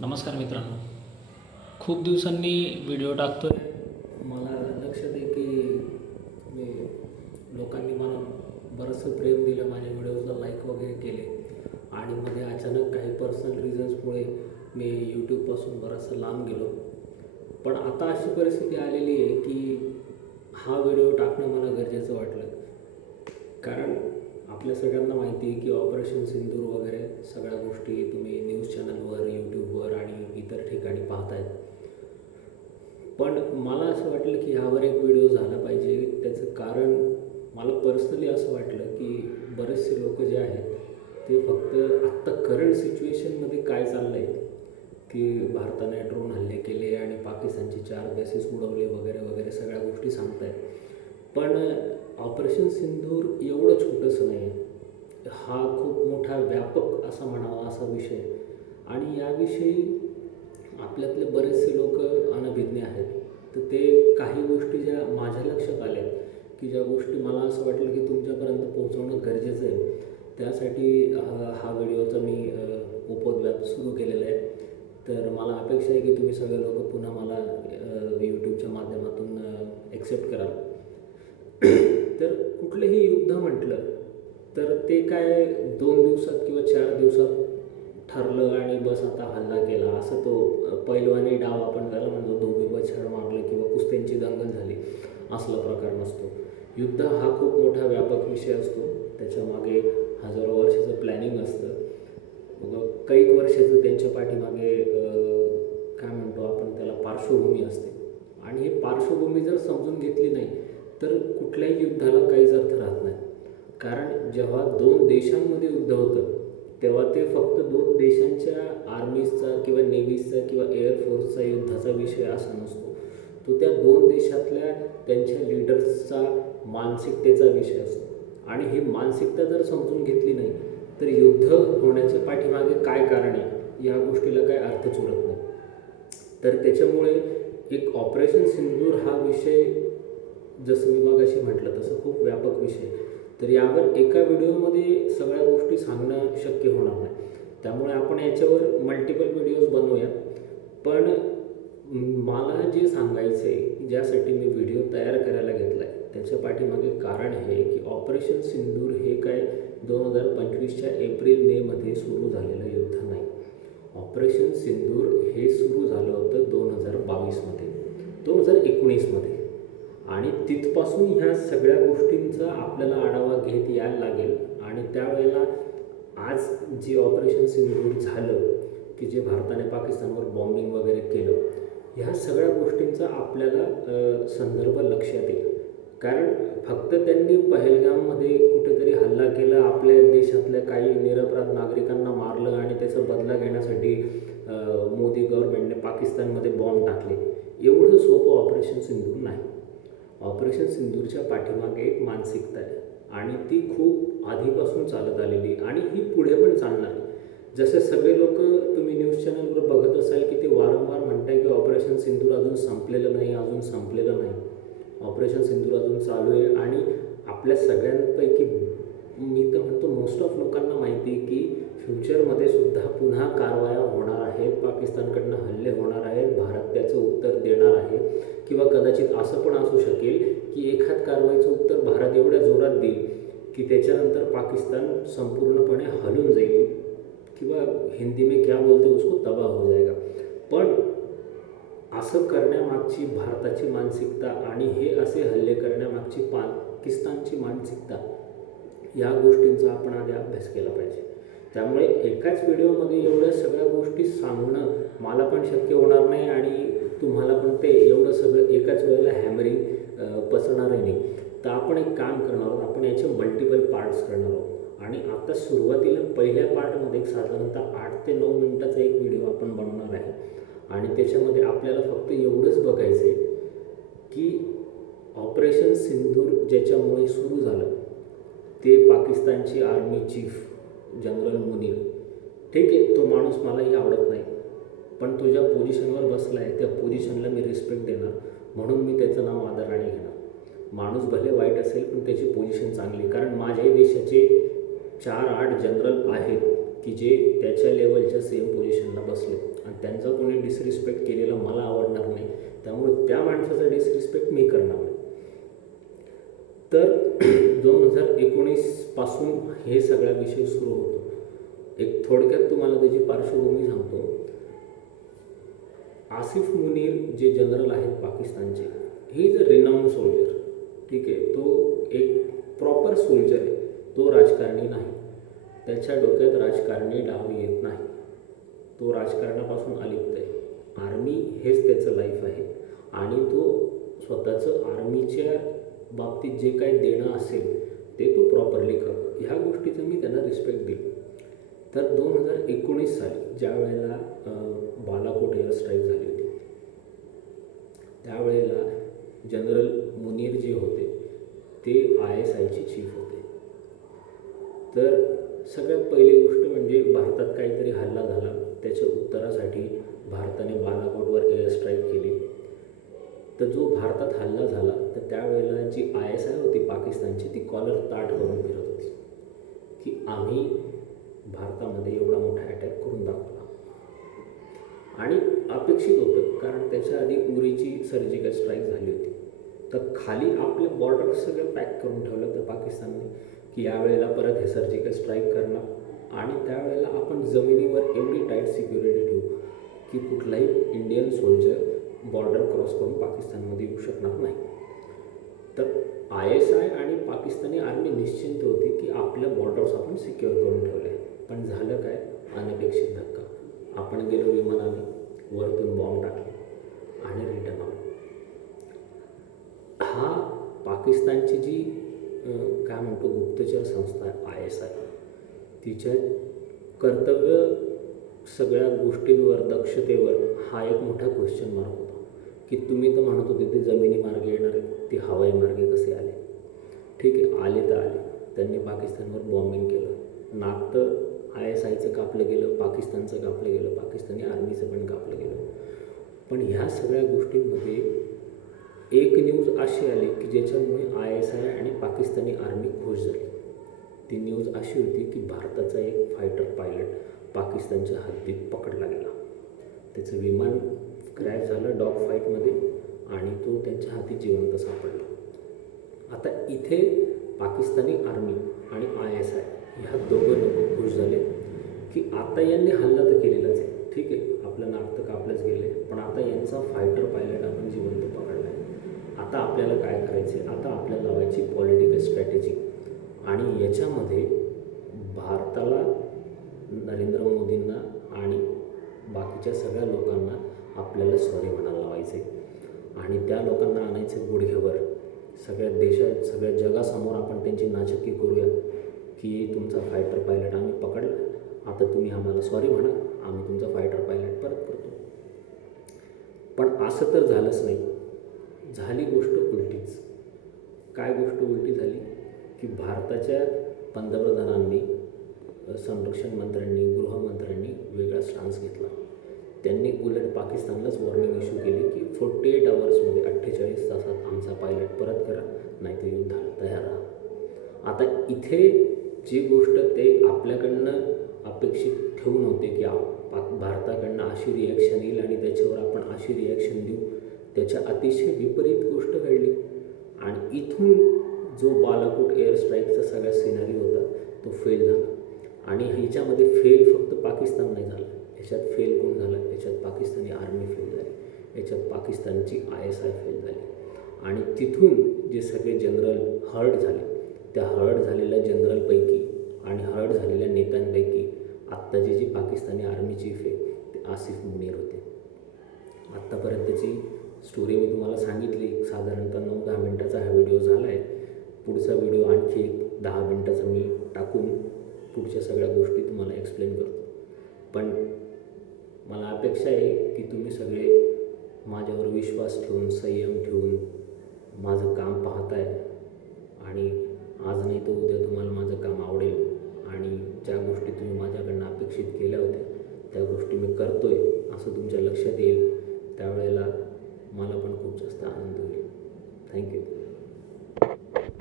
नमस्कार मित्रांनो. खूप दिवसांनी व्हिडिओ टाकतो आहे. मला लक्षात आहे की मी लोकांनी मला बरंचसं प्रेम दिलं, माझ्या व्हिडिओजला लाईक वगैरे केले आणि मध्ये अचानक काही पर्सनल रिझन्समुळे मी यूट्यूबपासून बराचसा लांब गेलो. पण आता अशी परिस्थिती आलेली आहे की हा व्हिडिओ टाकणं मला गरजेचं वाटलं. कारण आपल्या सगळ्यांना माहिती आहे की ऑपरेशन सिंदूर वगैरे सगळ्या गोष्टी तुम्ही न्यूज चॅनलवर, यूट्यूबवर आणि इतर ठिकाणी पाहतायत. पण मला असं वाटलं की ह्यावर एक व्हिडिओ झाला पाहिजे. त्याचं कारण मला पर्सनली असं वाटलं की बरेचसे लोक जे आहेत ते फक्त आत्ता करंट सिच्युएशनमध्ये काय चाललं आहे की भारताने ड्रोन हल्ले केले आणि पाकिस्तानचे 4 बेसेस उडवले वगैरे वगैरे सगळ्या गोष्टी सांगत आहेत. पण ऑपरेशन सिंदूर एवढं छोटंसं नाही आहे. हा खूप मोठा व्यापक असा म्हणावा असा विषय आणि याविषयी आपल्यातले बरेचसे लोक अनभिज्ञ आहेत. तर ते काही गोष्टी ज्या माझ्या लक्षात आल्या की ज्या गोष्टी मला असं वाटलं की तुमच्यापर्यंत पोहोचवणं गरजेचं आहे, त्यासाठी हा व्हिडिओचा मी उपोद्व्याप सुरू केलेला आहे. तर मला अपेक्षा आहे की तुम्ही सगळे लोक पुन्हा मला यूट्यूबच्या माध्यमातून ॲक्सेप्ट कराल. तर कुठलंही युद्ध म्हटलं तर ते काय 2 दिवसात किंवा 4 दिवसात ठरलं आणि बस आता हल्ला केला असं तो पैलवानी डाव आपण त्याला म्हणतो, धोबीपछाड छड मारलं किंवा कुस्त्यांची दंगल झाली असला प्रकार नसतो. युद्ध हा खूप मोठा व्यापक विषय असतो. त्याच्यामागे हजारो वर्षाचं प्लॅनिंग असतं, मग कैक वर्षाचं त्यांच्या पाठीमागे काय म्हणतो आपण त्याला पार्श्वभूमी असते. आणि ही पार्श्वभूमी जर समजून घेतली नाही तर कुठल्याही युद्धाला काहीच अर्थ राहत नाही. कारण जेव्हा 2 देशांमध्ये युद्ध होतं तेव्हा ते फक्त 2 देशांच्या आर्मीजचा किंवा नेव्हीजचा किंवा एअरफोर्सचा युद्धाचा विषय असा नसतो. तो त्या 2 देशातल्या त्यांच्या लीडर्सचा मानसिकतेचा विषय असतो. आणि ही मानसिकता जर समजून घेतली नाही तर युद्ध होण्याच्या पाठीमागे काय कारण आहे या गोष्टीला काय अर्थच उरत नाही. तर त्याच्यामुळे एक ऑपरेशन सिंदूर हा विषय जसं मी मगाशी म्हटलं तसं खूप व्यापक विषय. तर यावर एका व्हिडिओमध्ये सगळ्या गोष्टी सांगणं शक्य होणार नाही. त्यामुळे आपण याच्यावर मल्टिपल व्हिडिओज बनवूया. पण मला जे सांगायचं आहे, ज्यासाठी मी व्हिडिओ तयार करायला घेतला आहे त्याच्या पाठीमागे कारण हे की ऑपरेशन सिंदूर हे काय 2025च्या एप्रिल-मेमध्ये सुरू झालेलं युद्ध नाही. ऑपरेशन सिंदूर हे सुरू झालं होतं 2022मध्ये, 2019मध्ये. आणि तिथपासून ह्या सगळ्या गोष्टींचा आपल्याला आढावा घेत यायला लागेल. आणि त्यावेळेला आज जे ऑपरेशन सिंदूर झालं की जे भारताने पाकिस्तानवर बॉम्बिंग वगैरे केलं, ह्या सगळ्या गोष्टींचा आपल्याला संदर्भ लक्षात येईल. कारण फक्त त्यांनी पहलगाममध्ये कुठेतरी हल्ला केला, आपल्या देशातल्या काही निरपराध नागरिकांना मारलं आणि त्याचा बदला घेण्यासाठी मोदी गव्हर्नमेंटने पाकिस्तानमध्ये बॉम्ब टाकले, एवढं सोपं ऑपरेशन सिंदूर नाही. ऑपरेशन सिंदूरच्या पाठीमागे एक मानसिकता आहे आणि ती खूप आधीपासून चालत आलेली आणि ही पुढे पण चालणार आहे. जसे सगळे लोक तुम्ही न्यूज चॅनलवर बघत असाल की ते वारंवार म्हणताय की ऑपरेशन सिंदूर अजून संपलेलं नाही, अजून संपलेलं नाही. ऑपरेशन सिंदूर अजून चालू आहे आणि आपल्या सगळ्यांपैकी मी तर म्हणतो मोस्ट ऑफ लोकांना माहिती आहे की फ्युचरमध्ये सुद्धा पुन्हा कारवाया होणार आहेत, पाकिस्तानकडनं हल्ले होणार आहेत, भारत त्याचं उत्तर देणार आहे. किंवा कदाचित असं पण असू शकेल की एखाद कारवाईचं उत्तर भारत एवढ्या जोरात देईल की त्याच्यानंतर पाकिस्तान संपूर्णपणे हलून जाईल किंवा हिंदी में क्या बोलते उसको तबाह हो जाएगा. पण असं करण्यामागची भारताची मानसिकता आणि हे असे हल्ले करण्यामागची पाकिस्तानची मानसिकता, या गोष्टींचा आपण आधी अभ्यास केला पाहिजे. त्यामुळे एकाच व्हिडिओमध्ये एवढ्या सगळ्या गोष्टी सांगणं मला पण शक्य होणार नाही आणि तुम्हाला पण ते एवढं सगळं एकाच वेळेला हॅमरिंग पचणारही नाही. तर आपण एक काम करणार आहोत, आपण याचे मल्टिपल पार्ट्स करणार आहोत. आणि आता सुरुवातीला पहिल्या पार्टमध्ये साधारणतः 8 ते 9 मिनटाचा एक व्हिडिओ आपण बनवणार आहे. आणि त्याच्यामध्ये आपल्याला फक्त एवढंच बघायचं आहे की ऑपरेशन सिंदूर ज्याच्यामुळे सुरू झालं ते पाकिस्तानची आर्मी चीफ जनरल मुनीर, ठीक आहे, तो माणूस मलाही आवडत नाही, पण तो ज्या पोझिशनवर बसला आहे त्या पोझिशनला मी रिस्पेक्ट देणार म्हणून मी त्याचं नाव आदराने घेणार. माणूस भले वाईट असेल पण त्याची पोझिशन चांगली. कारण माझ्याही देशाचे 4-8 जनरल आहेत की जे त्याच्या लेवलच्या सेम पोझिशनला बसले आणि त्यांचा कोणी डिसरिस्पेक्ट केलेला मला आवडणार नाही, त्यामुळे त्या माणसाचा डिसरिस्पेक्ट मी करणार नाही. तर 2019 हे सगळा विषय सुरू होतो. एक थोडक्यात तुम्हाला त्याची पार्श्वभूमी सांगतो. आसिफ मुनीर जे जनरल आहेत पाकिस्तानचे, he is a renowned soldier. ठीक आहे, तो एक प्रॉपर सोल्जर आहे, तो राजकारणी नाही. त्याच्या डोक्यात राजकारणी डाव येत नाही, तो राजकारणापासून अलिप्त आहे. आर्मी हेच त्याचं लाईफ आहे आणि तो स्वतःचं आर्मीच्या बाबतीत जे काही देणं असेल ते तो प्रॉपरली करतो. ह्या गोष्टीचं मी त्यांना रिस्पेक्ट दिली. तर 2019 साली ज्या वेळेला बालाकोट एअर स्ट्राईक झाली होती, त्यावेळेला जनरल मुनीर जे होते ते ISIचे चीफ होते. तर सगळ्यात पहिली गोष्ट म्हणजे भारतात काहीतरी हल्ला झाला, त्याच्या उत्तरासाठी भारताने बालाकोटवर एअर स्ट्राईक केली. तर जो भारतात हल्ला झाला तर त्यावेळेला जी ISI होती पाकिस्तानची, ती कॉलर ताठ करून फिरत होती की आम्ही भारतामध्ये एवढा मोठा अटॅक करून दाखवला. आणि अपेक्षित होतं, कारण त्याच्या आधी उरीची सर्जिकल स्ट्राईक झाली होती. तर खाली आपले बॉर्डर सगळं पॅक करून ठेवलं होतं पाकिस्तानने की यावेळेला परत हे सर्जिकल स्ट्राईक करणार आणि त्यावेळेला आपण जमिनीवर एवढी टाईट सिक्युरिटी ठेवू की कुठलाही इंडियन सोल्जर बॉर्डर क्रॉस करून पाकिस्तानमध्ये येऊ शकणार नाही. तर ISI आणि पाकिस्तानी आर्मी निश्चिंत होती की आपल्या बॉर्डर्स आपण सिक्युअर करून ठेवले. पण झालं काय, अनपेक्षित धक्का. आपण गेलो विमानाने, वरतून बॉम्ब टाकले आणि रिटर्न आलो. हा पाकिस्तानची जी काय म्हणतो गुप्तचर संस्था आहे ISI, तिच्या कर्तव्य सगळ्या गोष्टींवर, दक्षतेवर हा एक मोठा क्वेश्चन मार्क होता की तुम्ही तर म्हणत होते ते जमिनी मार्गे येणार आहेत, ते हवाई मार्गे कसे आले? ठीक आहे, आले तर आले. त्यांनी पाकिस्तानवर बॉम्बिंग केलं. नाक तर ISIचं कापलं गेलं, पाकिस्तानचं कापलं गेलं, पाकिस्तानी आर्मीचं पण कापलं गेलं. पण ह्या सगळ्या गोष्टींमध्ये एक न्यूज अशी आली की ज्याच्यामुळे ISI आणि पाकिस्तानी आर्मी खुश झाली. ती न्यूज अशी होती की भारताचा एक फायटर पायलट पाकिस्तानच्या हद्दीत पकडला गेला. त्याचं विमान क्रॅश झालं डॉग फाईटमध्ये आणि तो त्यांच्या हाती जिवंत सापडला. आता इथे पाकिस्तानी आर्मी आणि ISI ह्या दोघं लोक खुश झाले की आता यांनी हल्ला तर केलेलाच आहे, ठीक आहे, आपलं नाक तर कापलंच गेले, पण आता यांचा फायटर पायलट आपण जिवंत पकडला आहे. आता आपल्याला काय करायचे, आता आपल्याला लावायची पॉलिटिकल स्ट्रॅटेजी. आणि याच्यामध्ये भारताला, नरेंद्र मोदींना आणि बाकीच्या सगळ्या लोकांना आपल्याला सॉरी म्हणायला लावायचे आणि त्या लोकांना आणायचे गुडघ्यावर. सगळ्या देशात, सगळ्या जगासमोर आपण त्यांची नाचक्की करूया की तुमचा फायटर पायलट आम्ही पकडला, आता तुम्ही आम्हाला सॉरी म्हणा, आम्ही तुमचा फायटर पायलट परत करतो. पण असं तर झालंच नाही. झाली गोष्ट उलटीच. काय गोष्ट उलटी झाली की भारताच्या पंतप्रधानांनी, संरक्षण मंत्र्यांनी, गृहमंत्र्यांनी वेगळा स्टान्स घेतला. त्यांनी उलट पाकिस्तानलाच वॉर्निंग इश्यू केली की 48 आवर्समध्ये, 48 तासात आमचा पायलट परत करा, नाहीतर युद्धाला तयार राहा. आता इथे जी गोष्ट ते आपल्याकडनं अपेक्षित ठेवून होते की भारताकडनं अशी रिॲक्शन येईल आणि त्याच्यावर आपण अशी रिॲक्शन देऊ, त्याच्या अतिशय विपरीत गोष्ट घडली. आणि इथून जो बालाकोट एअर स्ट्राईकचा सगळा सिनारी होता तो फेल झाला. आणि ह्याच्यामध्ये फेल फक्त पाकिस्तान नाही झालं, ह्याच्यात फेल कोण झालं, ह्याच्यात पाकिस्तानी आर्मी फेल झाली, ह्याच्यात पाकिस्तानची ISI फेल झाली. आणि तिथून जे सगळे जनरल हर्ट झाले, त्या हर्ट झालेल्या जनरलपैकी आणि हर्ट झालेल्या नेत्यांपैकी आत्ताची जी पाकिस्तानी आर्मी चीफ आहे ते आसिफ मुनीर होते. आत्तापर्यंतची स्टोरी मी तुम्हाला सांगितली. साधारणतः 9-10 मिनटाचा हा व्हिडिओ झाला आहे. पुढचा व्हिडिओ आणखी 10 मिनटाचा मी टाकून पुढच्या सगळ्या गोष्टी तुम्हाला एक्सप्लेन करतो. पण मला अपेक्षा आहे की तुम्ही सगळे माझ्यावर विश्वास ठेवून, संयम ठेवून माझं काम पाहताय आणि आज नाही तर उद्या तुम्हाला माझं काम आवडेल आणि ज्या गोष्टी तुम्ही माझ्याकडनं अपेक्षित केल्या होत्या त्या गोष्टी मी करतो आहे असं तुमच्या लक्षात येईल. त्यावेळेला मला पण खूप जास्त आनंद होईल. थँक्यू.